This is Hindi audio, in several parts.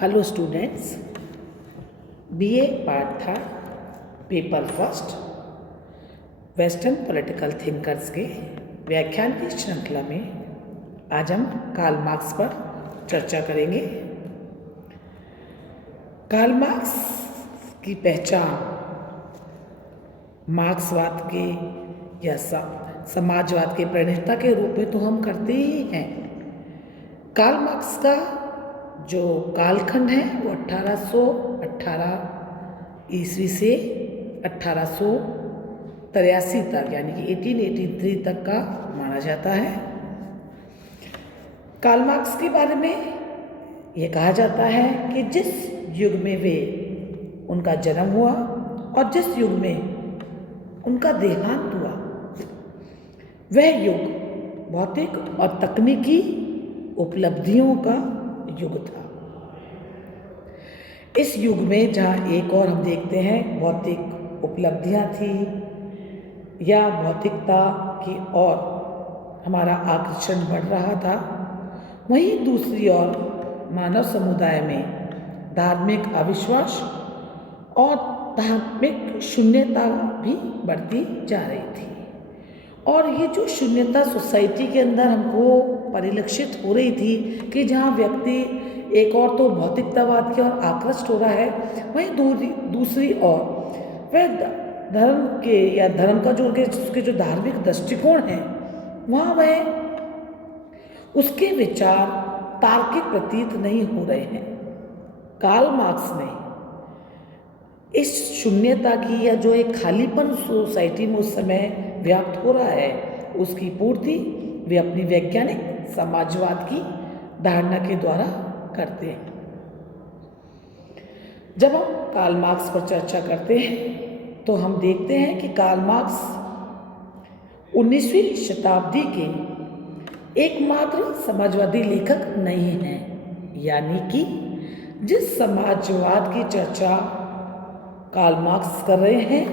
हेलो स्टूडेंट्स, बीए पार्ट था paper first western political thinkers के व्याख्यान की श्रृंखला में आज हम कार्ल मार्क्स पर चर्चा करेंगे। कार्ल मार्क्स की पहचान मार्क्सवाद के या समाजवाद के प्रणेता के रूप में तो हम करते ही हैं। कार्ल मार्क्स का जो कालखंड है वो 1818 ईस्वी से 1883 तक यानी कि 1883 तक का माना जाता है। कार्ल मार्क्स के बारे में ये कहा जाता है कि जिस युग में उनका जन्म हुआ और जिस युग में उनका देहांत हुआ वह युग भौतिक और तकनीकी उपलब्धियों का युग था। इस युग में जहाँ एक और हम देखते हैं भौतिक उपलब्धियाँ थी या भौतिकता की ओर हमारा आकर्षण बढ़ रहा था, वहीं दूसरी ओर मानव समुदाय में धार्मिक अविश्वास और धार्मिक शून्यता भी बढ़ती जा रही थी। और ये जो शून्यता सोसाइटी के अंदर हमको परिलक्षित हो रही थी कि जहाँ व्यक्ति एक और तो भौतिकतावाद की ओर आकृष्ट हो रहा है, वहीं दूसरी ओर वह धर्म के या धर्म का जो उसके जो धार्मिक दृष्टिकोण है वहाँ वह उसके विचार तार्किक प्रतीत नहीं हो रहे हैं। कार्ल मार्क्स ने इस शून्यता की या जो एक खालीपन सोसाइटी में उस समय व्याप्त हो रहा है उसकी पूर्ति वे अपनी वैज्ञानिक समाजवाद की धारणा के द्वारा करते हैं। जब हम कार्ल मार्क्स पर चर्चा करते हैं तो हम देखते हैं कि कार्ल मार्क्स 19वीं शताब्दी के एकमात्र समाजवादी लेखक नहीं हैं, यानी कि जिस समाजवाद की चर्चा कार्ल मार्क्स कर रहे हैं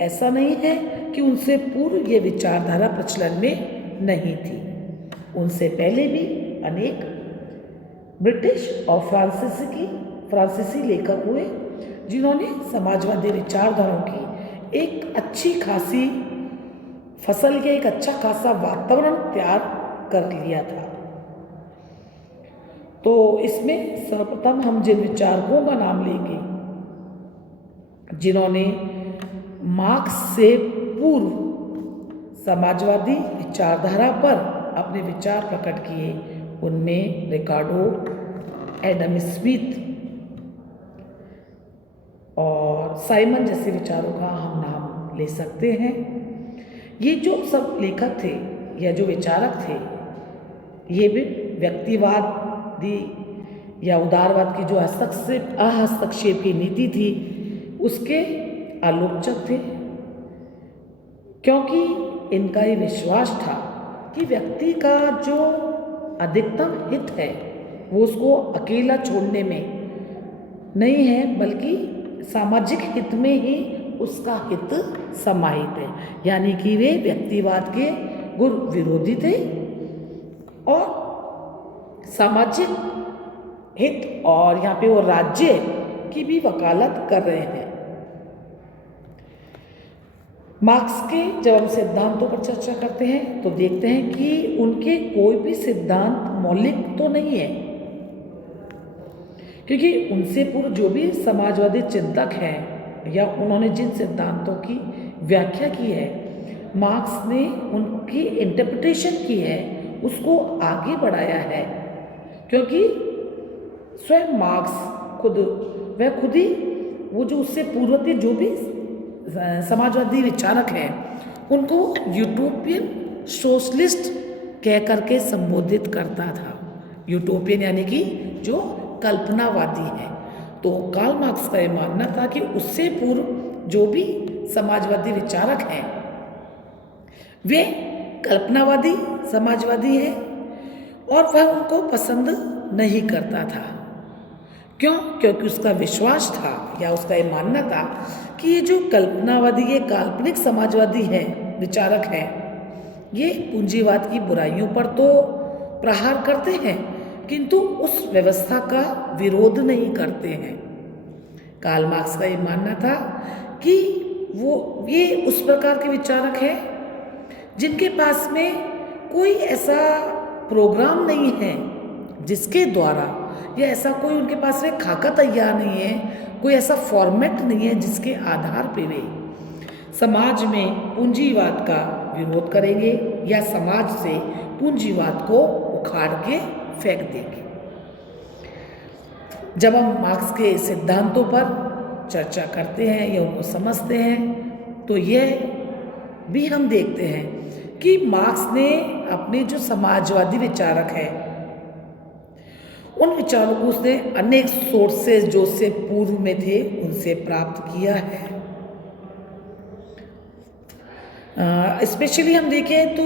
ऐसा नहीं है कि उनसे पूर्व ये विचारधारा प्रचलन में नहीं थी। उनसे पहले भी अनेक ब्रिटिश और फ्रांसीसी लेखक हुए जिन्होंने समाजवादी विचारधाराओं की एक अच्छी खासी फसल के एक अच्छा खासा वातावरण तैयार कर लिया था। तो इसमें सर्वप्रथम हम जिन विचारकों का नाम लेंगे जिन्होंने मार्क्स से पूर्व समाजवादी विचारधारा पर अपने विचार प्रकट किए, उनमें रिकार्डो, एडम स्मिथ और साइमन जैसे विचारों का हम नाम ले सकते हैं। ये जो सब लेखक थे या जो विचारक थे ये भी व्यक्तिवादी या उदारवाद की जो हस्तक्षेप की नीति थी उसके आलोचक थे, क्योंकि इनका ये विश्वास था कि व्यक्ति का जो अधिकतम हित है वो उसको अकेला छोड़ने में नहीं है बल्कि सामाजिक हित में ही उसका हित समाहित है। यानी कि वे व्यक्तिवाद के गुर विरोधी थे और सामाजिक हित और यहाँ पे वो राज्य की भी वकालत कर रहे हैं। मार्क्स के जब हम सिद्धांतों पर चर्चा करते हैं तो देखते हैं कि उनके कोई भी सिद्धांत मौलिक तो नहीं है, क्योंकि उनसे पूर्व जो भी समाजवादी चिंतक हैं या उन्होंने जिन सिद्धांतों की व्याख्या की है मार्क्स ने उनकी इंटरप्रिटेशन की है उसको आगे बढ़ाया है, क्योंकि स्वयं मार्क्स खुद ही वो जो उससे पूर्व थे जो भी समाजवादी विचारक हैं उनको यूटोपियन सोशलिस्ट कह करके संबोधित करता था। यूटोपियन यानी कि जो कल्पनावादी है। तो कार्ल मार्क्स का यह मानना था कि उससे पूर्व जो भी समाजवादी विचारक हैं वे कल्पनावादी समाजवादी हैं और वह उनको पसंद नहीं करता था। क्यों? क्योंकि उसका विश्वास था या उसका ये मानना था कि ये जो कल्पनावादी ये काल्पनिक समाजवादी हैं विचारक हैं ये पूंजीवाद की बुराइयों पर तो प्रहार करते हैं किंतु उस व्यवस्था का विरोध नहीं करते हैं। कार्ल मार्क्स का ये मानना था कि ये उस प्रकार के विचारक हैं जिनके पास में कोई ऐसा प्रोग्राम नहीं है जिसके द्वारा, या ऐसा कोई उनके पास में खाका तैयार नहीं है, कोई ऐसा फॉर्मेट नहीं है जिसके आधार पे वे समाज में पूंजीवाद का विरोध करेंगे या समाज से पूंजीवाद को उखाड़ के फेंक देंगे। जब हम मार्क्स के सिद्धांतों पर चर्चा करते हैं या उनको समझते हैं तो यह भी हम देखते हैं कि मार्क्स ने अपने जो समाजवादी विचारक हैं उन विचारों को उसने अनेक सोर्सेज जो उससे पूर्व में थे उनसे प्राप्त किया है। स्पेशली हम देखें तो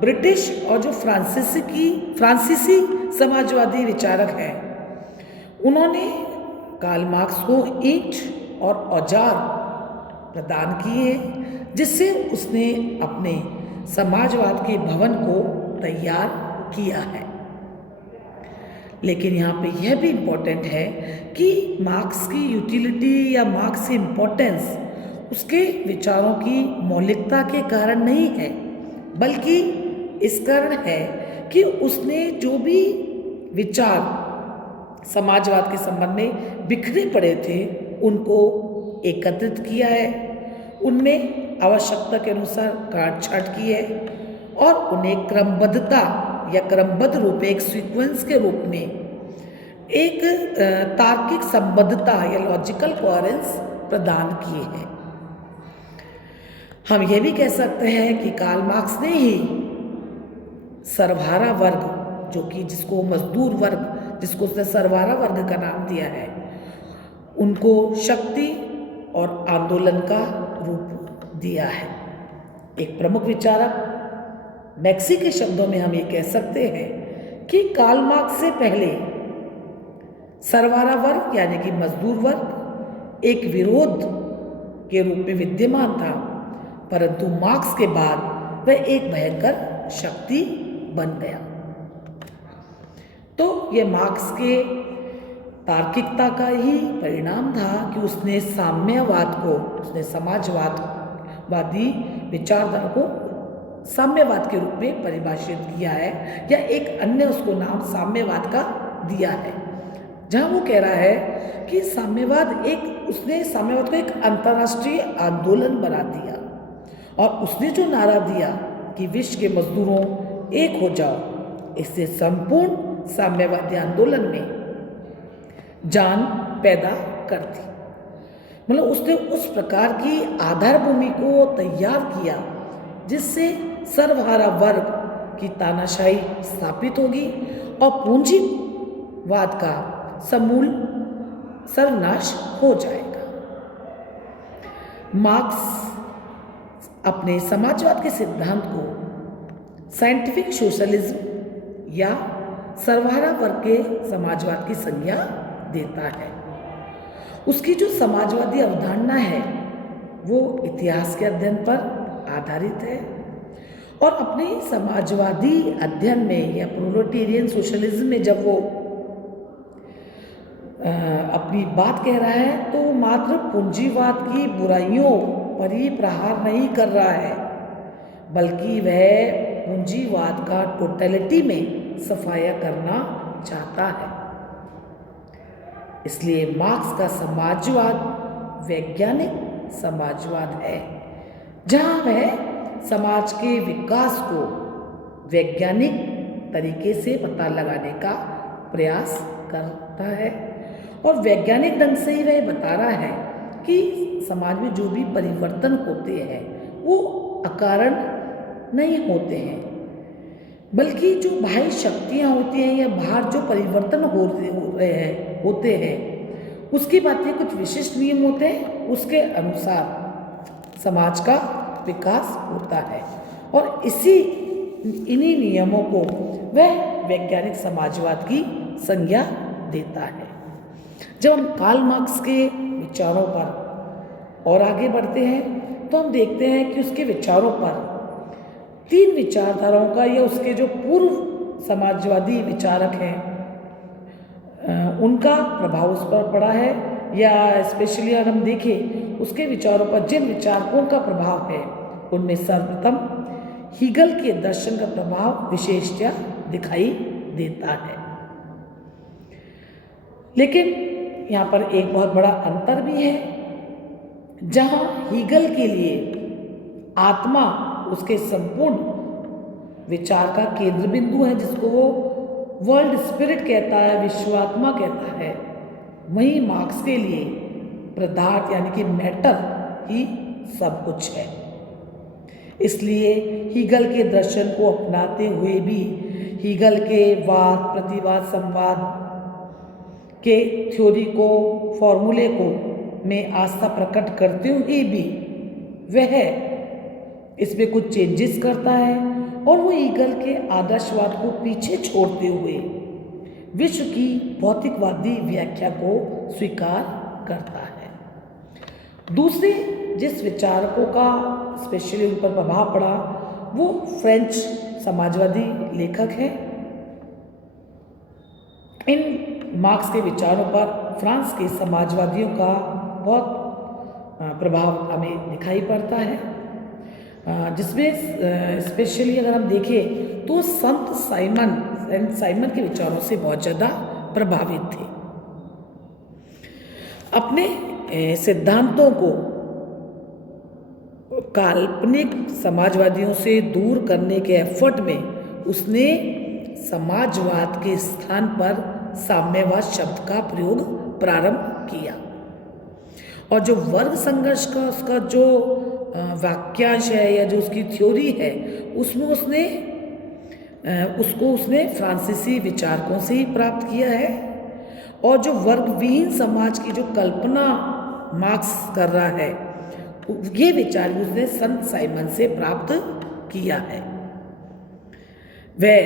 ब्रिटिश और जो फ्रांसीसी समाजवादी विचारक हैं उन्होंने कार्ल मार्क्स को ईंट और औजार प्रदान किए जिससे उसने अपने समाजवाद के भवन को तैयार किया है। लेकिन यहाँ पे यह भी इम्पोर्टेंट है कि मार्क्स की यूटिलिटी या मार्क्स की इम्पोर्टेंस उसके विचारों की मौलिकता के कारण नहीं है, बल्कि इस कारण है कि उसने जो भी विचार समाजवाद के संबंध में बिखरे पड़े थे उनको एकत्रित किया है, उनमें आवश्यकता के अनुसार काट छाट की है और उन्हें क्रमबद्धता या क्रमबद्ध रूप एक सीक्वेंस के रूप में एक तार्किक संबद्धता या लॉजिकल कोहेरेंस प्रदान किए हैं। हम यह भी कह सकते हैं कि कार्ल मार्क्स ने ही सर्वहारा वर्ग, जो कि जिसको मजदूर वर्ग, जिसको उसने सर्वहारा वर्ग का नाम दिया है, उनको शक्ति और आंदोलन का रूप दिया है। एक प्रमुख विचारक मैक्सी के शब्दों में हम ये कह सकते हैं कि कार्ल मार्क्स से पहले सर्वहारा वर्ग यानी कि मजदूर वर्ग एक विरोध के रूप में विद्यमान था, परंतु मार्क्स के बाद वह एक भयंकर शक्ति बन गया। तो यह मार्क्स के तार्किकता का ही परिणाम था कि उसने साम्यवाद को, उसने समाजवादी विचारधारा को साम्यवाद के रूप में परिभाषित किया है, या एक अन्य उसको नाम साम्यवाद का दिया है, जहां वो कह रहा है कि उसने साम्यवाद को एक अंतर्राष्ट्रीय आंदोलन बना दिया और उसने जो नारा दिया कि विश्व के मजदूरों एक हो जाओ, इससे संपूर्ण साम्यवादी आंदोलन में जान पैदा कर दी। मतलब उसने उस प्रकार की आधार भूमि को तैयार किया जिससे सर्वहारा वर्ग की तानाशाही स्थापित होगी और पूंजीवाद का समूल सर्वनाश हो जाएगा। मार्क्स अपने समाजवाद के सिद्धांत को साइंटिफिक सोशलिज्म या सर्वहारा वर्ग के समाजवाद की संज्ञा देता है। उसकी जो समाजवादी अवधारणा है वो इतिहास के अध्ययन पर आधारित है और अपने समाजवादी अध्ययन में या प्रोलेटेरियन सोशलिज्म में जब वो अपनी बात कह रहा है तो मात्र पूंजीवाद की बुराइयों पर ही प्रहार नहीं कर रहा है, बल्कि वह पूंजीवाद का टोटलिटी में सफाया करना चाहता है। इसलिए मार्क्स का समाजवाद वैज्ञानिक समाजवाद है, जहां वह समाज के विकास को वैज्ञानिक तरीके से पता लगाने का प्रयास करता है और वैज्ञानिक ढंग से ही वह बता रहा है कि समाज में जो भी परिवर्तन होते हैं वो अकारण नहीं होते हैं, बल्कि जो बाह्य शक्तियाँ होती हैं या बाहर जो परिवर्तन होते हैं उसकी बातें कुछ विशिष्ट नियम होते हैं, उसके अनुसार समाज का विकास होता है और इन्हीं नियमों को वह वैज्ञानिक समाजवाद की संज्ञा देता है। जब हम कार्ल मार्क्स के विचारों पर और आगे बढ़ते हैं तो हम देखते हैं कि उसके विचारों पर तीन विचारधाराओं का या उसके जो पूर्व समाजवादी विचारक हैं उनका प्रभाव उस पर पड़ा है, या स्पेशली अगर हम देखें उसके विचारों पर जिन विचारकों का प्रभाव है उनमें सर्वप्रथम हीगल के दर्शन का प्रभाव विशेषतया दिखाई देता है। लेकिन यहाँ पर एक बहुत बड़ा अंतर भी है, जहाँ हीगल के लिए आत्मा उसके संपूर्ण विचार का केंद्र बिंदु है, जिसको वो वर्ल्ड स्पिरिट कहता है, विश्वात्मा कहता है, वहीं मार्क्स के लिए पदार्थ यानी कि मैटर ही सब कुछ है। इसलिए हीगल के दर्शन को अपनाते हुए भी हीगल के वाद प्रतिवाद संवाद के थ्योरी को फॉर्मूले को में आस्था प्रकट करते हुए भी वह इसमें कुछ चेंजेस करता है और वो हीगल के आदर्शवाद को पीछे छोड़ते हुए विश्व की भौतिकवादी व्याख्या को स्वीकार करता है। दूसरे जिस विचारकों का स्पेशली उन पर प्रभाव पड़ा वो फ्रेंच समाजवादी लेखक हैं। इन मार्क्स के विचारों पर फ्रांस के समाजवादियों का बहुत प्रभाव हमें दिखाई पड़ता है, जिसमें स्पेशली अगर हम देखें तो संत साइमन के विचारों से बहुत ज़्यादा प्रभावित थे। अपने सिद्धांतों को काल्पनिक समाजवादियों से दूर करने के एफर्ट में उसने समाजवाद के स्थान पर साम्यवाद शब्द का प्रयोग प्रारंभ किया और जो वर्ग संघर्ष का उसका जो वाक्यांश है या जो उसकी थ्योरी है उसमें उसने फ्रांसीसी विचारकों से ही प्राप्त किया है और जो वर्गविहीन समाज की जो कल्पना मार्क्स कर रहा है ये विचार उसने संत साइमन से प्राप्त किया है। वह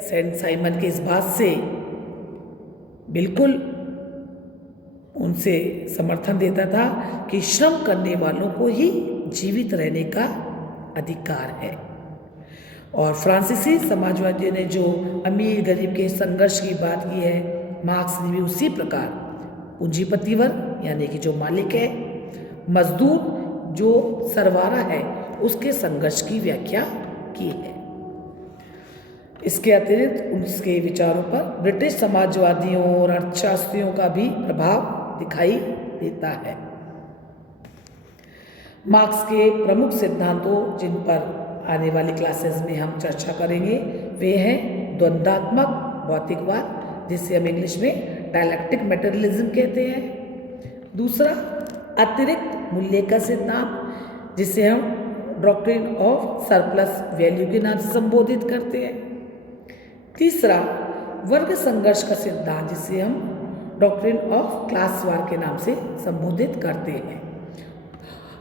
सेंट साइमन के इस बात से बिल्कुल उनसे समर्थन देता था कि श्रम करने वालों को ही जीवित रहने का अधिकार है। और फ्रांसीसी समाजवादियों ने जो अमीर गरीब के संघर्ष की बात की है, मार्क्स ने भी उसी प्रकार पूंजीपति वर्ग यानी कि जो मालिक है, मजदूर जो सरवारा है, उसके संघर्ष की व्याख्या की है। इसके अतिरिक्त उसके विचारों पर ब्रिटिश समाजवादियों और अर्थशास्त्रियों का भी प्रभाव दिखाई देता है। मार्क्स के प्रमुख सिद्धांतों जिन पर आने वाली क्लासेस में हम चर्चा करेंगे वे हैं द्वंद्वात्मक भौतिकवाद, जिसे हम इंग्लिश में डायलेक्टिक मटेरियलिज्म कहते हैं। दूसरा अतिरिक्त मूल्य का सिद्धांत, जिसे हम डॉक्ट्रिन ऑफ सरप्लस वैल्यू के नाम से संबोधित करते हैं। तीसरा वर्ग संघर्ष का सिद्धांत, जिसे हम डॉक्ट्रिन ऑफ क्लास वार के नाम से संबोधित करते हैं।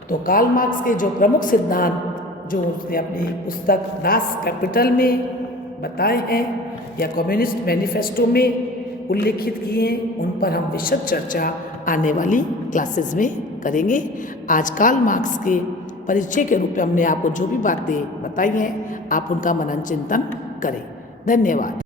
तो कार्ल मार्क्स के जो प्रमुख सिद्धांत जो उसने अपनी पुस्तक दास कैपिटल में बताए हैं या कम्युनिस्ट मैनिफेस्टो में उल्लेखित किए हैं, उन पर हम विशद चर्चा आने वाली क्लासेस में करेंगे। आज कार्ल मार्क्स के परिचय के रूप में हमने आपको जो भी बातें बताई हैं आप उनका मनन चिंतन करें। धन्यवाद।